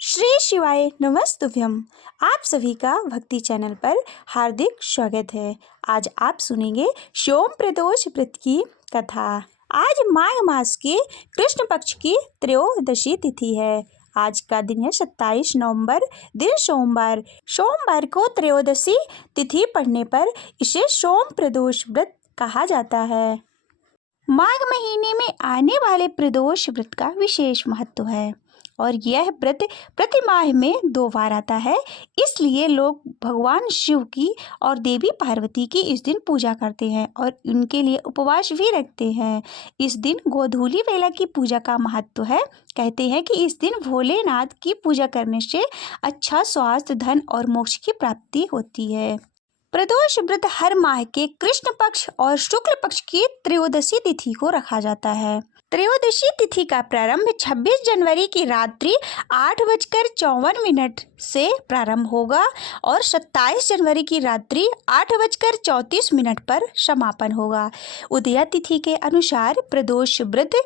श्री शिवाय नमस्तुभ्यम। आप सभी का भक्ति चैनल पर हार्दिक स्वागत है। आज आप सुनेंगे सोम प्रदोष व्रत की कथा। आज माघ मास के कृष्ण पक्ष की त्रयोदशी तिथि है। आज का दिन है 27 नवंबर, दिन सोमवार। सोमवार को त्रयोदशी तिथि पड़ने पर इसे सोम प्रदोष व्रत कहा जाता है। माघ महीने में आने वाले प्रदोष व्रत का विशेष महत्व है और यह व्रत प्रति माह में 2 बार आता है। इसलिए लोग भगवान शिव की और देवी पार्वती की इस दिन पूजा करते हैं और उनके लिए उपवास भी रखते हैं। इस दिन गोधूली वेला की पूजा का महत्व है। कहते हैं कि इस दिन भोलेनाथ की पूजा करने से अच्छा स्वास्थ्य, धन और मोक्ष की प्राप्ति होती है। प्रदोष व्रत हर माह के कृष्ण पक्ष और शुक्ल पक्ष की त्रयोदशी तिथि को रखा जाता है। त्रयोदशी तिथि का प्रारंभ 26 जनवरी की रात्रि 8:54 से प्रारंभ होगा और 27 जनवरी की रात्रि 8:34 पर समापन होगा। उदया तिथि के अनुसार प्रदोष व्रत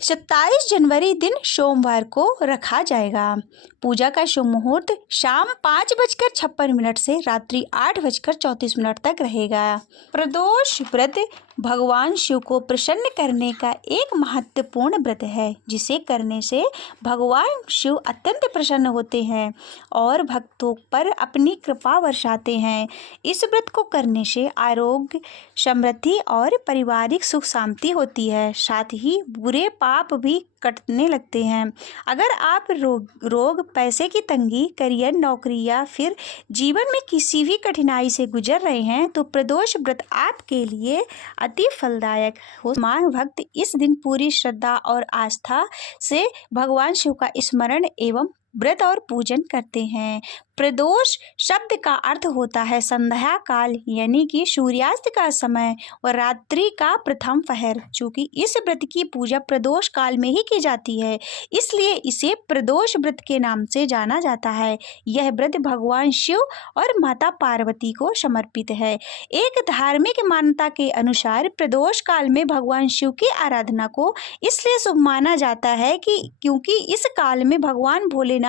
27 जनवरी दिन सोमवार को रखा जाएगा। पूजा का शुभ मुहूर्त शाम 5:56 से रात्रि 8:34 तक रहेगा। प्रदोष व्रत भगवान शिव को प्रसन्न करने का एक महत्वपूर्ण व्रत है, जिसे करने से भगवान शिव अत्यंत प्रसन्न होते हैं और भक्तों पर अपनी कृपा वर्षाते हैं। इस व्रत को करने से आरोग्य, समृद्धि और पारिवारिक सुख शांति होती है। साथ ही बुरे पाप भी कटने लगते हैं। अगर आप रोग, पैसे की तंगी, करियर, नौकरी या फिर जीवन में किसी भी कठिनाई से गुजर रहे हैं तो प्रदोष व्रत आपके लिए अति फलदायक हो। माघ भक्त इस दिन पूरी श्रद्धा और आस्था से भगवान शिव का स्मरण एवं व्रत और पूजन करते हैं। प्रदोष शब्द का अर्थ होता है संध्या काल, यानी कि सूर्यास्त का समय और रात्रि का प्रथम पहर। चूंकि इस व्रत की पूजा प्रदोष काल में ही की जाती है, इसलिए इसे प्रदोष व्रत के नाम से जाना जाता है। यह व्रत भगवान शिव और माता पार्वती को समर्पित है। एक धार्मिक मान्यता के अनुसार प्रदोष काल में भगवान शिव की आराधना को इसलिए शुभ माना जाता है कि क्योंकि इस काल में भगवान भोलेनाथ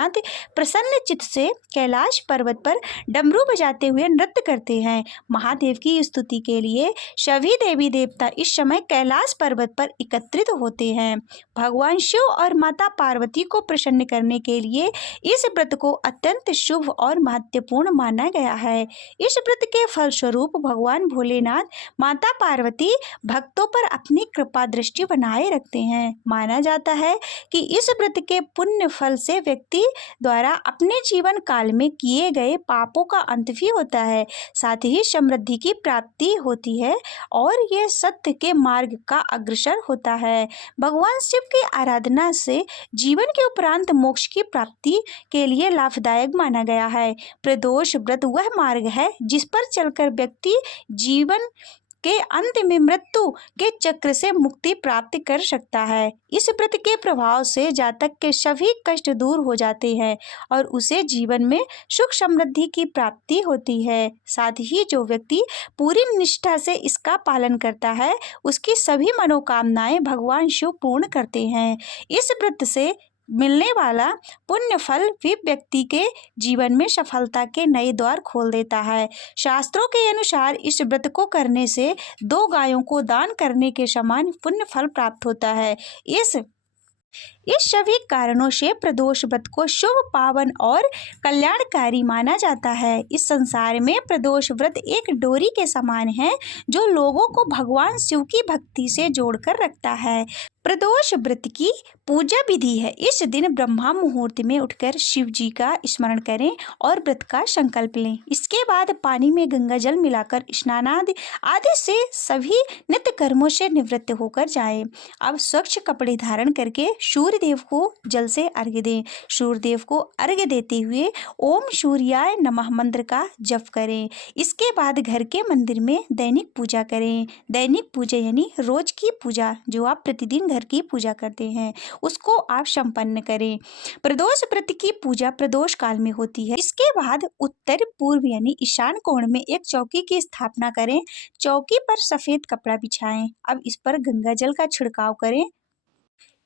प्रसन्न चित्त से कैलाश पर्वत पर डमरू बजाते हुए नृत्य करते हैं। महादेव की स्तुति के लिए सभी देवी देवता इस समय कैलाश पर्वत पर एकत्रित होते हैं। भगवान शिव और माता पार्वती को प्रसन्न करने के लिए इस व्रत को अत्यंत शुभ और महत्वपूर्ण माना गया है। इस व्रत के फलस्वरूप भगवान भोलेनाथ, माता पार्वती भक्तों पर अपनी कृपा दृष्टि बनाए रखते हैं। माना जाता है कि इस व्रत के पुण्य फल से व्यक्ति द्वारा अपने जीवन काल में किए गए पापों का अंत भी होता है, साथ ही समृद्धि की प्राप्ति होती है और यह सत्य के मार्ग का अग्रसर होता है। भगवान शिव की आराधना से जीवन के उपरांत मोक्ष की प्राप्ति के लिए लाभदायक माना गया है। प्रदोष व्रत वह मार्ग है जिस पर चलकर व्यक्ति जीवन के अंत में मृत्यु के चक्र से मुक्ति प्राप्त कर सकता है। इस व्रत के प्रभाव से जातक के सभी कष्ट दूर हो जाते हैं और उसे जीवन में सुख समृद्धि की प्राप्ति होती है। साथ ही जो व्यक्ति पूरी निष्ठा से इसका पालन करता है, उसकी सभी मनोकामनाएं भगवान शिव पूर्ण करते हैं। इस व्रत से मिलने वाला पुण्य फल भी व्यक्ति के जीवन में सफलता के नए द्वार खोल देता है। शास्त्रों के अनुसार इस व्रत को करने से 2 गायों को दान करने के समान पुण्य फल प्राप्त होता है। इस सभी कारणों से प्रदोष व्रत को शुभ, पावन और कल्याणकारी माना जाता है। इस संसार में प्रदोष व्रत एक डोरी के समान है जो लोगों को भगवान शिव की भक्ति से जोड़कर रखता है। प्रदोष व्रत की पूजा विधि है। इस दिन ब्रह्मा मुहूर्त में उठकर शिव जी का स्मरण करें और व्रत का संकल्प लें। इसके बाद पानी में गंगा जल मिलाकर स्नानादि से सभी नित्य कर्मों से निवृत्त होकर जाएं। अब स्वच्छ कपड़े धारण करके सूर्य देव को जल से अर्घ्य दें। सूर्य देव को अर्घ्य देते हुए ओम सूर्याय नमः मंत्र का जप करें। इसके बाद घर के मंदिर में दैनिक पूजा करें। दैनिक पूजा यानी रोज की पूजा, जो आप प्रतिदिन घर की पूजा करते हैं, उसको आप संपन्न करें। प्रदोष व्रत की पूजा प्रदोष काल में होती है। इसके बाद उत्तर पूर्व यानी ईशान कोण में एक चौकी की स्थापना करें। चौकी पर सफेद कपड़ा बिछाएं। अब इस पर गंगा जल का छिड़काव करें।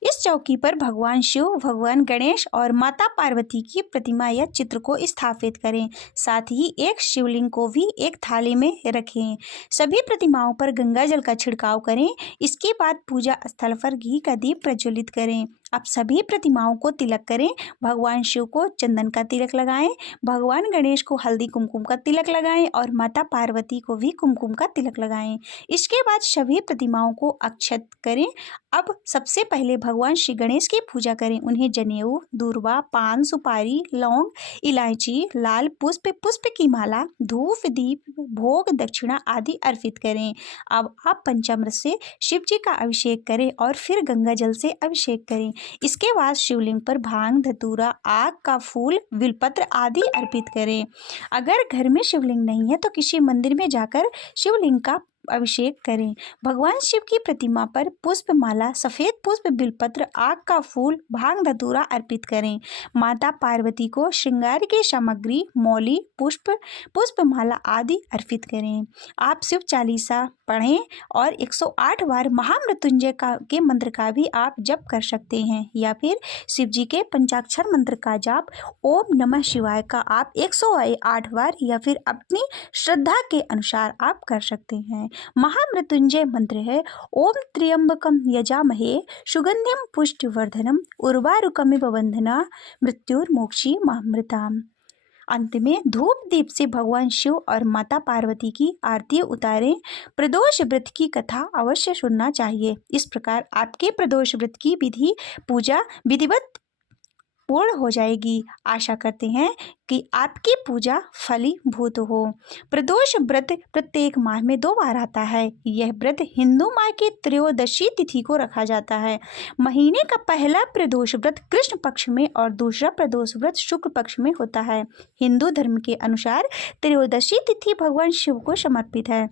इस चौकी पर भगवान शिव, भगवान गणेश और माता पार्वती की प्रतिमा या चित्र को स्थापित करें। साथ ही एक शिवलिंग को भी एक थाली में रखें। सभी प्रतिमाओं पर गंगा जल का छिड़काव करें। इसके बाद पूजा स्थल पर घी का दीप प्रज्वलित करें। अब सभी प्रतिमाओं को तिलक करें। भगवान शिव को चंदन का तिलक लगाएं, भगवान गणेश को हल्दी कुमकुम का तिलक लगाएं और माता पार्वती को भी कुमकुम का तिलक लगाएं। इसके बाद सभी प्रतिमाओं को अक्षत करें। अब सबसे पहले भगवान श्री गणेश की पूजा करें। उन्हें जनेऊ, दूर्वा, पान, सुपारी, लौंग, इलायची, लाल पुष्प की माला, धूप, दीप, भोग, दक्षिणा आदि अर्पित करें। अब आप पंचामृत से शिव जी का अभिषेक करें और फिर गंगा जल से अभिषेक करें। इसके बाद शिवलिंग पर भांग, धतूरा, आग का फूल, बिलपत्र आदि अर्पित करें। अगर घर में शिवलिंग नहीं है तो किसी मंदिर में जाकर शिवलिंग का अभिषेक करें। भगवान शिव की प्रतिमा पर पुष्प माला, सफेद पुष्प, बिलपत्र, आग का फूल, भांग, धतूरा अर्पित करें। माता पार्वती को श्रृंगार की सामग्री, मौली, पुष्प माला आदि अर्पित करें। आप शिव चालीसा पढ़ें और 108 बार महामृत्युंजय के मंत्र का भी आप जप कर सकते हैं, या फिर शिव जी के पंचाक्षर मंत्र का जाप ओम नमः शिवाय का आप 108 बार या फिर अपनी श्रद्धा के अनुसार आप कर सकते हैं। महामृत्युंजय मंत्र है ओम त्र्यंबकम यजामहे सुगंधिम पुष्टिवर्धनम उर्वारुकमिव बंधना मृत्युर्मोक्षी मामृताम। अंत में धूप दीप से भगवान शिव और माता पार्वती की आरती उतारें। प्रदोष व्रत की कथा अवश्य सुनना चाहिए। इस प्रकार आपके प्रदोष व्रत की पूजा विधिवत पूर्ण हो जाएगी। आशा करते हैं कि आपकी पूजा फलीभूत हो। प्रदोष व्रत प्रत्येक माह में 2 बार आता है। यह व्रत हिंदू माह की त्रयोदशी तिथि को रखा जाता है। महीने का पहला प्रदोष व्रत कृष्ण पक्ष में और दूसरा प्रदोष व्रत शुक्ल पक्ष में होता है। हिंदू धर्म के अनुसार त्रयोदशी तिथि भगवान शिव को समर्पित है।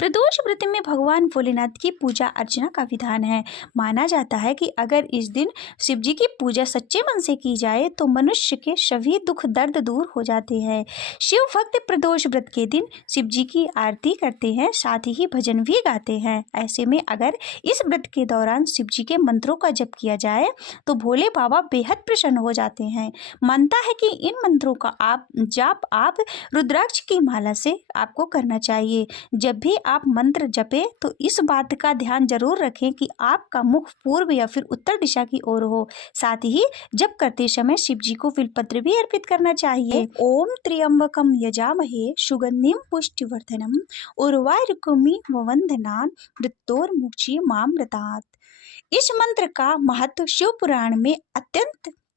प्रदोष व्रत में भगवान भोलेनाथ की पूजा अर्चना का विधान है। माना जाता है कि अगर इस दिन शिव जी की पूजा सच्चे मन से की जाए तो मनुष्य के सभी दुख दर्द दूर हो जाते हैं। शिव भक्त प्रदोष व्रत के दिन शिव जी की आरती करते हैं, साथ ही भजन भी गाते हैं। ऐसे में अगर इस व्रत के दौरान शिव जी के मंत्रों का जप किया जाए तो भोले बाबा बेहद प्रसन्न हो जाते हैं। मानता है कि इन मंत्रों का आप रुद्राक्ष की माला से आपको करना चाहिए। जब भी आप मंत्र जपे तो इस बात का ध्यान जरूर रखें कि आपका मुख पूर्व या फिर उत्तर दिशा की ओर हो। साथ ही जप करते समय शिव जी को बिलपत्र भी अर्पित करना चाहिए। ओम त्र्यंबकम यजामहे सुगंधिम पुष्टिवर्धनम उर्वारुकमिव बंधना मृत्योर्मुक्षी मामृतात्। इस मंत्र का महत्व शिव पुराण में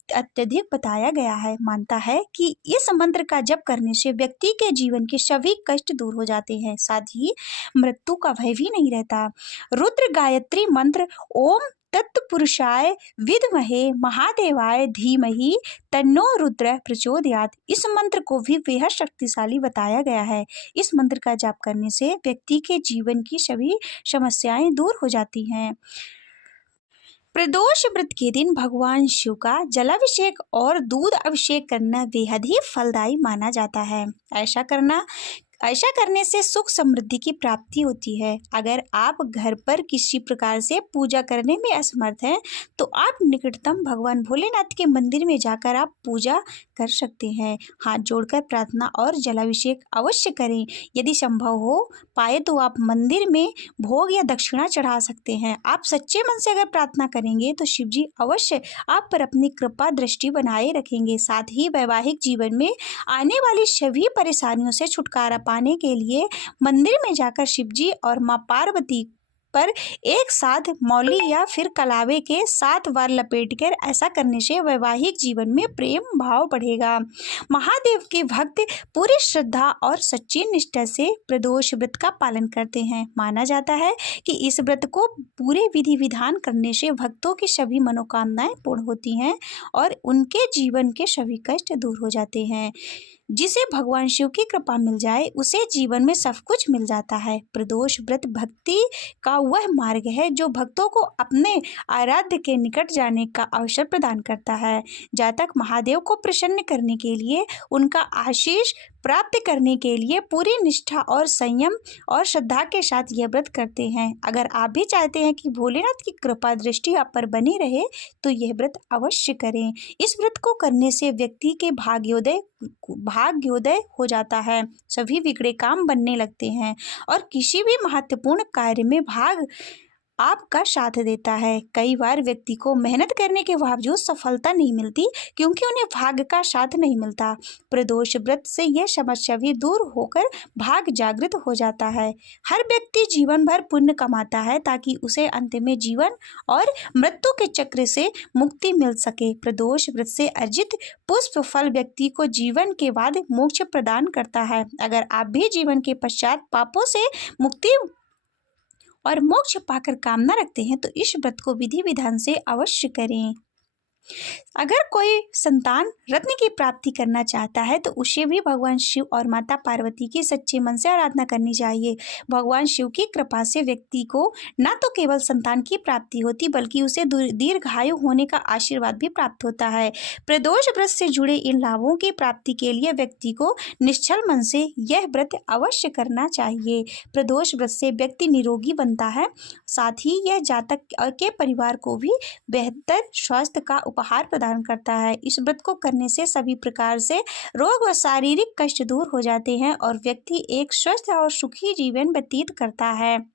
अत्यधिक बताया गया है। मानता है कि इस मंत्र का जप करने से व्यक्ति के जीवन के सभी कष्ट दूर हो जाते हैं, साथ ही मृत्यु का भय भी नहीं रहता। रुद्र गायत्री मंत्र ओम तत्पुरुषाय विद्महे महादेवाय धीमहि तन्नो रुद्र प्रचोदयात्, इस मंत्र को भी बेहद शक्तिशाली बताया गया है। इस मंत्र का जाप करने से व्यक्ति के जीवन की सभी समस्याएं दूर हो जाती हैं। प्रदोष व्रत के दिन भगवान शिव का जलाभिषेक और दूध अभिषेक करना बेहद ही फलदायी माना जाता है। ऐसा करने से सुख समृद्धि की प्राप्ति होती है। अगर आप घर पर किसी प्रकार से पूजा करने में असमर्थ हैं तो आप निकटतम भगवान भोलेनाथ के मंदिर में जाकर आप पूजा कर सकते हैं। हाथ जोड़कर प्रार्थना और जलाभिषेक अवश्य करें। यदि संभव हो पाए तो आप मंदिर में भोग या दक्षिणा चढ़ा सकते हैं। आप सच्चे मन से अगर प्रार्थना करेंगे तो शिव जी अवश्य आप पर अपनी कृपा दृष्टि बनाए रखेंगे। साथ ही वैवाहिक जीवन में आने वाली सभी परेशानियों से छुटकारा पाने के लिए मंदिर में जाकर शिव जी और मां पार्वती पर एक साथ मौली या फिर कलावे के 7 बार लपेटकर ऐसा करने से वैवाहिक जीवन में प्रेम भाव बढ़ेगा। महादेव के भक्त पूरी श्रद्धा और सच्ची निष्ठा से प्रदोष व्रत का पालन करते हैं। माना जाता है कि इस व्रत को पूरे विधि विधान करने से भक्तों की सभी मनोकामनाएं पूर्ण होती हैं और उनके जीवन के सभी कष्ट दूर हो जाते हैं। जिसे भगवान शिव की कृपा मिल जाए उसे जीवन में सब कुछ मिल जाता है। प्रदोष व्रत भक्ति का वह मार्ग है जो भक्तों को अपने आराध्य के निकट जाने का अवसर प्रदान करता है। जातक महादेव को प्रसन्न करने के लिए, उनका आशीष प्राप्त करने के लिए पूरी निष्ठा और संयम और श्रद्धा के साथ यह व्रत करते हैं। अगर आप भी चाहते हैं कि भोलेनाथ की कृपा दृष्टि आप पर बनी रहे तो यह व्रत अवश्य करें। इस व्रत को करने से व्यक्ति के भाग्योदय हो जाता है, सभी बिगड़े काम बनने लगते हैं और किसी भी महत्वपूर्ण कार्य में भाग आपका साथ देता है। कई बार व्यक्ति को मेहनत करने के बावजूद सफलता नहीं मिलती क्योंकि उन्हें भाग्य का साथ नहीं मिलता। प्रदोष व्रत से यह समस्या भी दूर होकर भाग्य जागृत हो जाता है। हर व्यक्ति जीवन भर पुण्य कमाता है ताकि उसे अंत में जीवन और मृत्यु के चक्र से मुक्ति मिल सके। प्रदोष व्रत से अर्जित पुष्प फल व्यक्ति को जीवन के बाद मोक्ष प्रदान करता है। अगर आप भी जीवन के पश्चात पापों से मुक्ति और मोक्ष पाकर कामना रखते हैं तो इस व्रत को विधि विधान से अवश्य करें। अगर कोई संतान रत्न की प्राप्ति करना चाहता है तो उसे भी भगवान शिव और माता पार्वती की सच्चे मन से आराधना करनी चाहिए। भगवान शिव की कृपा से व्यक्ति को न तो केवल संतान की प्राप्ति होती बल्कि उसे दीर्घायु होने का आशीर्वाद भी प्राप्त होता है। प्रदोष व्रत से जुड़े इन लाभों की प्राप्ति के लिए व्यक्ति को निश्चल मन से यह व्रत अवश्य करना चाहिए। प्रदोष व्रत से व्यक्ति निरोगी बनता है, साथ ही यह जातक के परिवार को भी बेहतर स्वास्थ्य का उपहार प्रदान करता है। इस व्रत को करने से सभी प्रकार से रोग व शारीरिक कष्ट दूर हो जाते हैं और व्यक्ति एक स्वस्थ और सुखी जीवन व्यतीत करता है।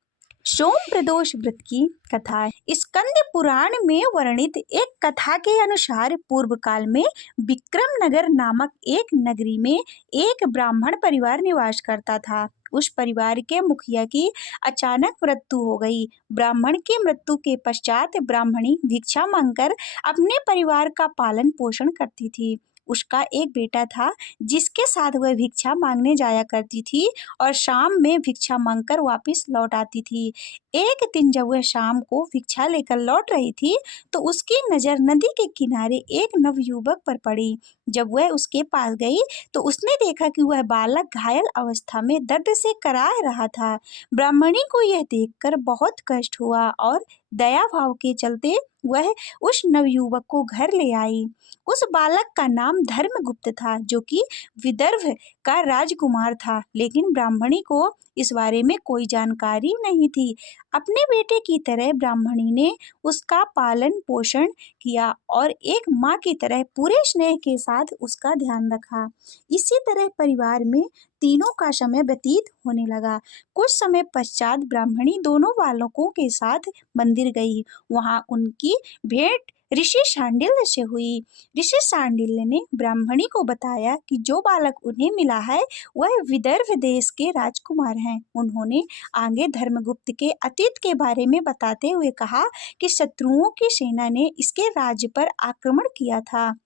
सोम प्रदोष व्रत की कथा। स्कंद पुराण में वर्णित एक कथा के अनुसार पूर्व काल में विक्रम नगर नामक एक नगरी में एक ब्राह्मण परिवार निवास करता था। उस परिवार के मुखिया की अचानक मृत्यु हो गई। ब्राह्मण की मृत्यु के पश्चात ब्राह्मणी भिक्षा मांगकर अपने परिवार का पालन पोषण करती थी। उसका एक बेटा था जिसके साथ वह भिक्षा मांगने जाया करती थी और शाम में भिक्षा मांगकर वापस लौट आती थी। एक दिन जब वह शाम को भिक्षा लेकर लौट रही थी तो उसकी नज़र नदी के किनारे एक नवयुवक पर पड़ी। जब वह उसके पास गई तो उसने देखा कि वह बालक घायल अवस्था में दर्द से कराह रहा था। ब्राह्मणी को यह देखकर बहुत कष्ट हुआ और दया भाव के चलते वह उस नवयुवक को घर ले आई। उस बालक का नाम धर्मगुप्त था जो कि विदर्भ का राजकुमार था, लेकिन ब्राह्मणी को इस बारे में कोई जानकारी नहीं थी। अपने बेटे की तरह ब्राह्मणी ने उसका पालन पोषण किया और एक माँ की तरह पूरे स्नेह के साथ उसका ध्यान रखा। इसी तरह परिवार में तीनों का समय व्यतीत होने लगा। कुछ समय पश्चात ब्राह्मणी दोनों बालकों के साथ मंदिर गई। वहां उनकी भेंट ऋषि शांडिल्य से हुई। ऋषि शांडिल्य ने ब्राह्मणी को बताया कि जो बालक उन्हें मिला है वह विदर्भ देश के राजकुमार हैं। उन्होंने आगे धर्मगुप्त के अतीत के बारे में बताते हुए कहा कि शत्रुओं की सेना ने इसके राज्य पर आक्रमण किया था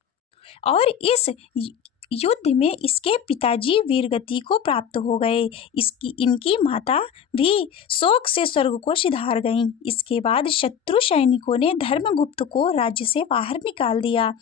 और इस युद्ध में इसके पिताजी वीरगति को प्राप्त हो गए। इनकी माता भी शोक से स्वर्ग को सिधार गईं। इसके बाद शत्रु सैनिकों ने धर्मगुप्त को राज्य से बाहर निकाल दिया।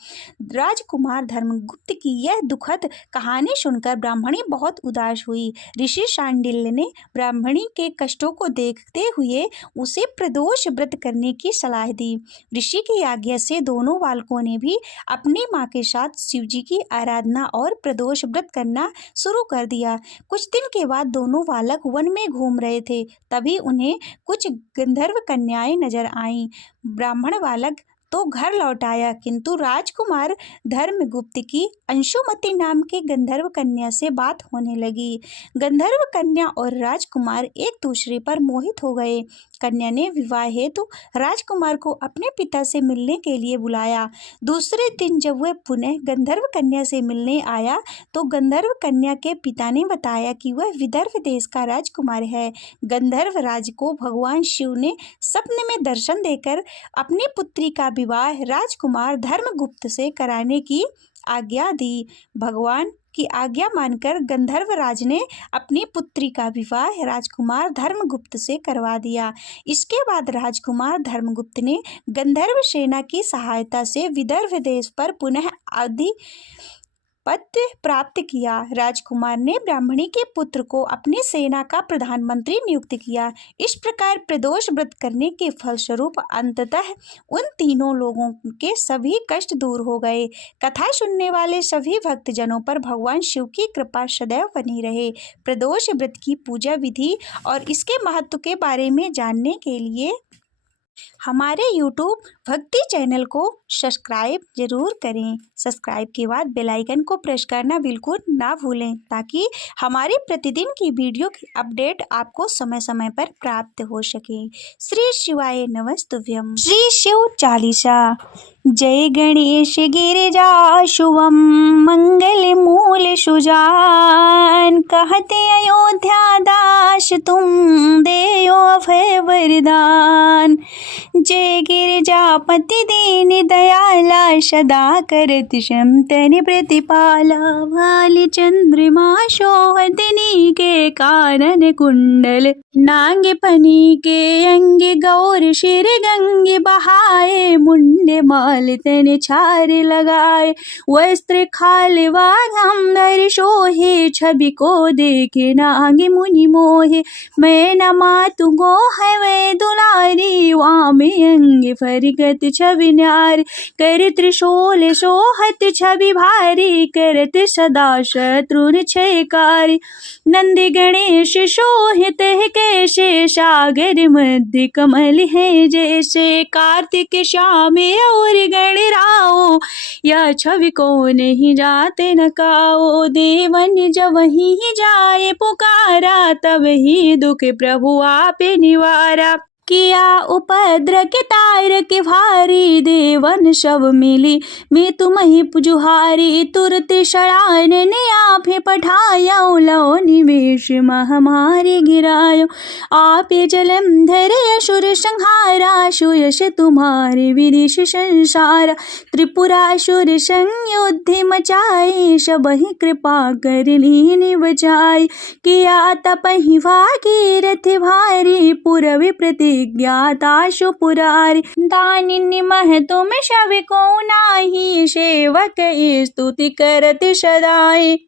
राजकुमार धर्मगुप्त की यह दुखद कहानी सुनकर ब्राह्मणी बहुत उदास हुई। ऋषि शांडिल्य ने ब्राह्मणी के कष्टों को देखते हुए उसे प्रदोष व्रत करने की सलाह दी। ऋषि की आज्ञा से दोनों बालकों ने भी अपनी माँ के साथ शिवजी की आराधना और प्रदोष व्रत करना शुरू कर दिया। कुछ दिन के बाद दोनों बालक वन में घूम रहे थे, तभी उन्हें कुछ गंधर्व कन्याएं नजर आईं। ब्राह्मण बालक तो घर लौट आया, किंतु राजकुमार धर्मगुप्त की अंशुमति नाम की गंधर्व कन्या से बात होने लगी। गंधर्व कन्या और राजकुमार एक दूसरे पर मोहित हो गए। कन्या ने विवाह हेतु राजकुमार को अपने पिता से मिलने के लिए बुलाया। दूसरे दिन जब वह पुनः गंधर्व कन्या से मिलने आया तो गंधर्व कन्या के पिता ने बताया कि वह विदर्भ देश का राजकुमार है। गंधर्व राज को भगवान शिव ने सपने में दर्शन देकर अपनी पुत्री का विवाह राजकुमार धर्मगुप्त से कराने की आज्ञा दी। भगवान की आज्ञा मानकर गंधर्व राज ने अपनी पुत्री का विवाह राजकुमार धर्मगुप्त से करवा दिया। इसके बाद राजकुमार धर्मगुप्त ने गंधर्व सेना की सहायता से विदर्भ देश पर पुनः पद प्राप्त किया। राजकुमार ने ब्राह्मणी के पुत्र को अपनी सेना का प्रधानमंत्री नियुक्त किया। इस प्रकार प्रदोष व्रत करने के फलस्वरूप अंततः उन तीनों लोगों के सभी कष्ट दूर हो गए। कथा सुनने वाले सभी भक्तजनों पर भगवान शिव की कृपा सदैव बनी रहे। प्रदोष व्रत की पूजा विधि और इसके महत्व के बारे में जानने के लिए हमारे YouTube भक्ति चैनल को सब्सक्राइब जरूर करें। सब्सक्राइब के बाद बेल आइकन को प्रेस करना बिल्कुल ना भूलें, ताकि हमारी प्रतिदिन की वीडियो की अपडेट आपको समय समय पर प्राप्त हो सके। श्री शिवाय नमस्तुभ्यं। श्री शिव चालीसा। जय गणेश गिरिजा शुभम मंगल मूल सुजान, कहते अयोध्या दास तुम देयो अभय वरदान। जय गिरिजापति दीन दयाला, सदा करत क्षमतन प्रतिपाला। भाल चंद्रमा शोभतनी के कानन कुंडल, नांग फनी के अंग गौर शिर गंगे बहाए। मुंडे माल तन छार लगाए, वस्त्र खाल वाघंबर शोहे। छवि को देखे नाग मुनि मोहे, मैं न मातु गो है वे दुलारी। वामे अंग फरगत छवि न्यार, कर त्रिशूल सोहत छवि भारी। करत सदा शत्रुन क्षयकारी, नंद गणेश शोहित है कैसे। सागर मध्य कमल है जैसे, कार्तिक श्याम और गणराओ। या छवि को नहीं जाते न काओ, देवन जब ही जाए पुकारा। तब ही दुख प्रभु आपे निवारा। किया उपद्र के तार के भारी, देवन सब मिली मैं तुम ही पुजुहारी। तुरत शरान ने आपे पठाया, लो निवेश महामारी गिरायो। आपे जलंधर असुर संहारा, सुयश तुम्हारे विदिश संसार। त्रिपुरासुर संयुद्ध मचाए, सब ही कृपा कर लीन बचाई। किया तपहि भागीरथ भारी, पूरब प्रति ज्ञाता सुपुरारी। दानिनि महतु में शव को नाही, सेवक स्तुति करत सदाई।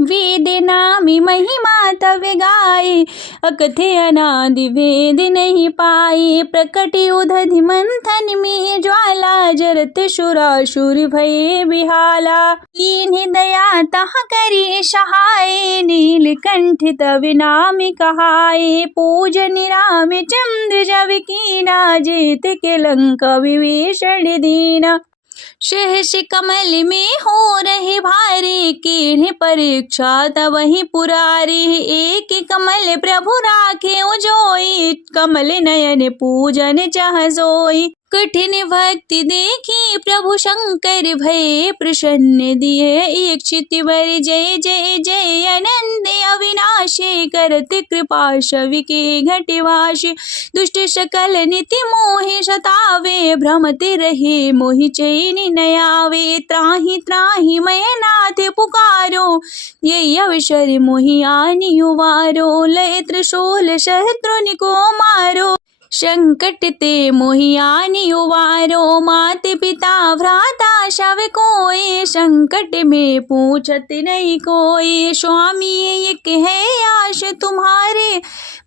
वेद नामी महिमा तव गाये, अकथे अनादि वेद नहीं पाए। प्रकट उदधि मंथन में ज्वाला, जरत सुरासुर भये बिहाला। इन्हीं दया तह करी सहाय, नीलकंठ तव नाम कहाए। पूजन राम चंद्र जब कीना, जेत के लंका विभीषण दीना। सहस कमल में हो रहे भारी, किन्हीं परीक्षा तब ही पुरारी। एक कमल प्रभु राखे उजोई, कमल नयन पूजन चाह सोई। कठिन भक्ति देखी प्रभु शंकर भये, प्रसन्न दिए इच्छित वर। जय जय जय अनंत अविनाशी, करत कृपा शवि के घटवाशी। दुष्ट सकल निति मोहि सतावे, भ्रमत रहे मोहि चैन न आवे। त्राहि त्राहि मैं नाथ पुकारो, ये अवसर मोहि आनि उबारो। लय त्रिशूल शत्रुनि को मारो, संकट ते मोहि आनि उबारो। मात पिता भ्राता सब कोई, संकट में पूछत नहीं कोई। स्वामी एक है आश तुम्हारे,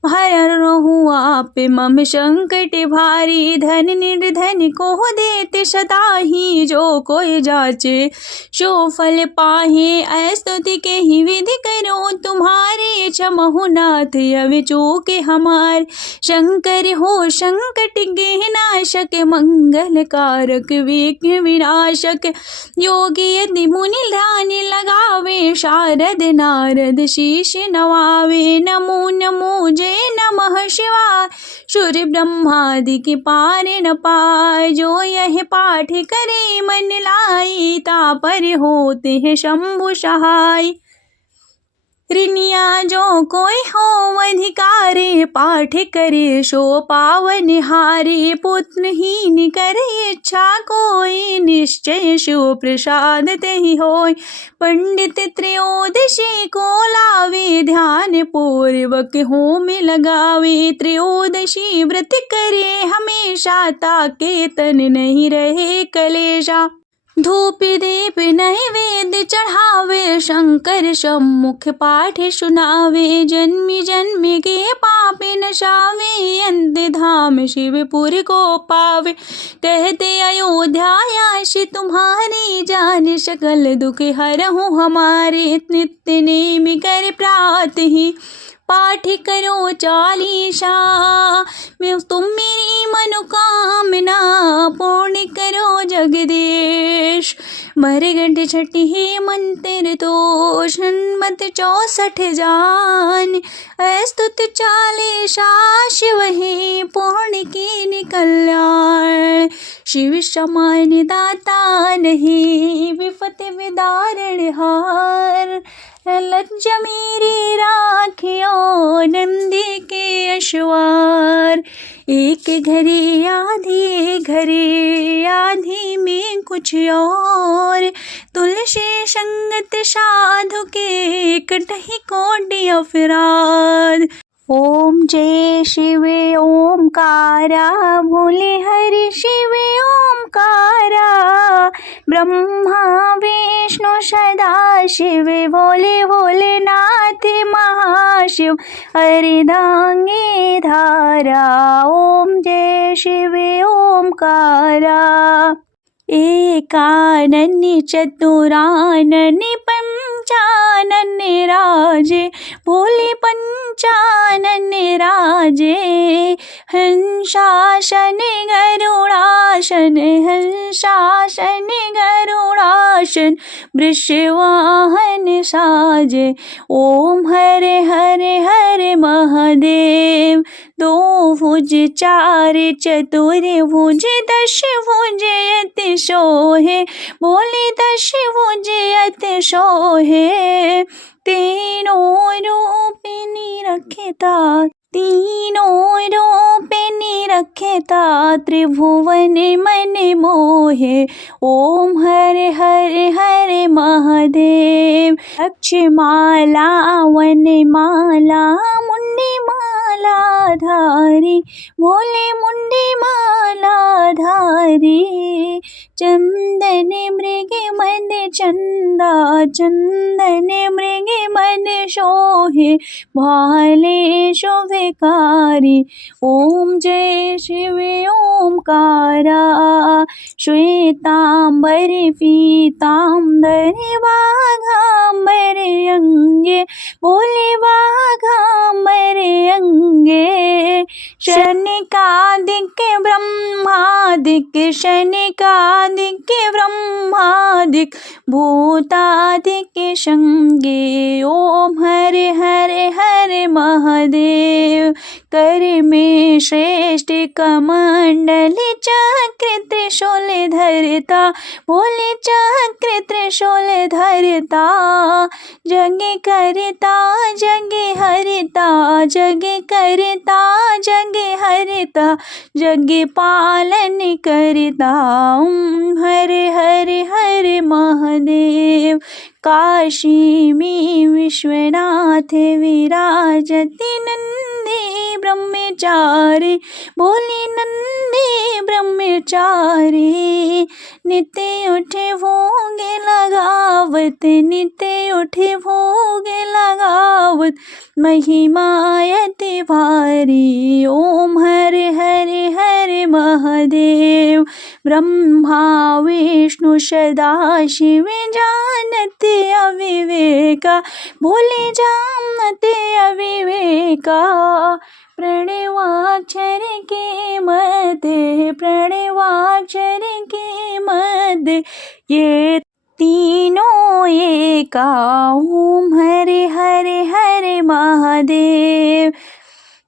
हरहु आप मम संकट भारी। धन निर्धन को देते सदा ही, जो कोई जाचे सो फल पाहे। स्तुति के ही विधि करो तुम्हारे, क्षमहु नाथ अवि चूके हमार। शंकर हो संकट के नाशक, मंगल कारक विघ्न विनाशक। योगी यदि मुनि ध्यान लगावे, शारद नारद शीश नवावे। नमो नमो जय नमः शिवाय, सूर्य ब्रह्मादि के पार न पाए। जो यह पाठ करे मन लाई, तापर होते हैं शंभु सहाय। ऋणिया जो कोई हो अधिकारी, पाठ करे सो पावन हारी। पुत्रहीन करे इच्छा कोई, निश्चय शिव प्रसाद तेहि होय। पंडित त्रयोदशी को लावे, ध्यान पूर्वक होम लगावे। त्रयोदशी व्रत करे हमेशा, ताके तन नहीं रहे कलेशा। धूप दीप नैवेद्य चढ़ावे, शंकर सम्मुख पाठ सुनावे। जन्मी जन्मी के पाप नशावे, अंत धाम शिवपुर को पावे। कहते अयोध्या आश तुम्हारी, जान सकल दुख हरहु हमारे। नित्य नेम कर प्रात ही पाठ करो चालीसा, तुम मेरी मनोकामना पूर्ण करो जगदीश। मरघंट छठी है मंत्र दोष, हनुमत 64 जान। स्तुत चालीसा शिव है पूर्ण की कल्याण। शिव समान दाता नहीं, विपत विदारण हार। लज्ज मेरी राखियो नंदी के अश्वार। एक घरे आधी में कुछ और। तुलसी संगत साधु के कटहि कोटि अपराध। ओम जय शिव ओमकारा, भोले हरि शिव ओमकारा। ब्रह्मा विष्णु सदा शिव, भोले भोलेनाथ महाशिव। अर्धांगी धारा, ओम जय शिव ओमकारा। एकानन चतुरानन पंचानन राजे, भोले पंचानन राजे। हंसासन गरुड़ासन, हंसासन गरुड़ासन। वृषवाहन साजे, ओम हरे हरे हरे महादेव। दो भुज चार चतुर भुज, 10 भुज अति सोहे। बोले 10 भुज अति सोहे। तीनों रूप निरखता, तीनों रूप निरखता। त्रिभुवन मन मोहे, ओम हरे हरे हरे महादेव। अक्षमाला वनमाला, मुंडी माला धारी। भोले मुंडी माला धारी। चंदन मृग मन चंदा, चंदन मृग मन शोहे। भाले शोभिकारी, ओम जय शिव ओमकारा। श्वेतांबर पीतांबर, वाघांबर अंगे। बोले वाघांबर अंगे। शनिकादिक ब्रह्मादिक, शनिकादिक ब्रह्मादिक। भूतादिक संगे, ओम हरे हरे हरे महादेव। कर में श्रेष्ठ कमंडल, चक्र त्रिशूल धरता। भोले चक्र त्रिशूल धरता। जग करता जग हरता, जग करता जग हरता। जग पालन करता, हरे हरे हरे महादेव। काशी में विश्वनाथ विराजते, नंदी ब्रह्मचारी। बोले नंदी ब्रह्मचारी। नित्य उठे भोग लगावत, नित्य उठे भोग लगावत। महिमायति भारी, ओम हरे हरे हरे महादेव। ब्रह्मा विष्णु सदा शिव, जानते अविवेका। भोले जानते अविवेका। प्रणवाक्षर के मध्य, प्रणवाक्षर के मध्य। ये तीनों एका, ओम हरे हरे हरे महादेव।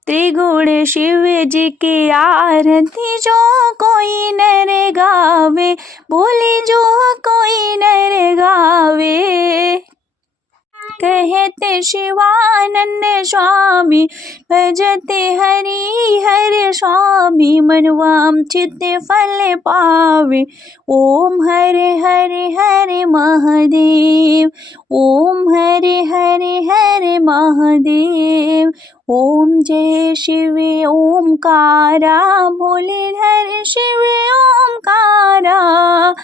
त्रिगुण शिव जी की आरती, जो कोई नर गावे। बोले जो कोई नर गावे। कहते शिवानंद स्वामी, भजते हरि हर स्वामी। मनवांछित फल पावे, ओम हरे हरे हरे महादेव। ओम हरे हरे हरे महादेव। ओम जय शिव ओमकारा, भोले हरे शिव ओमकारा।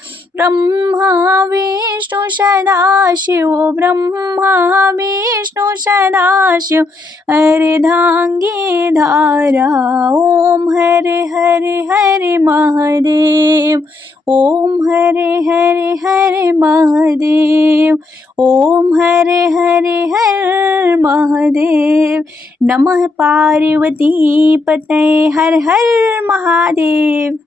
ब्रह्मा विष्णु सदाशिव ब्रह्मा विष्णु सदाशिव अर्धांगी धारा। ओम हरे हरे हरे महादेव, ओम हरे हरे हरे महादेव, ओम हरे हरे हर महादेव। नमः पार्वती पतये हर हर महादेव।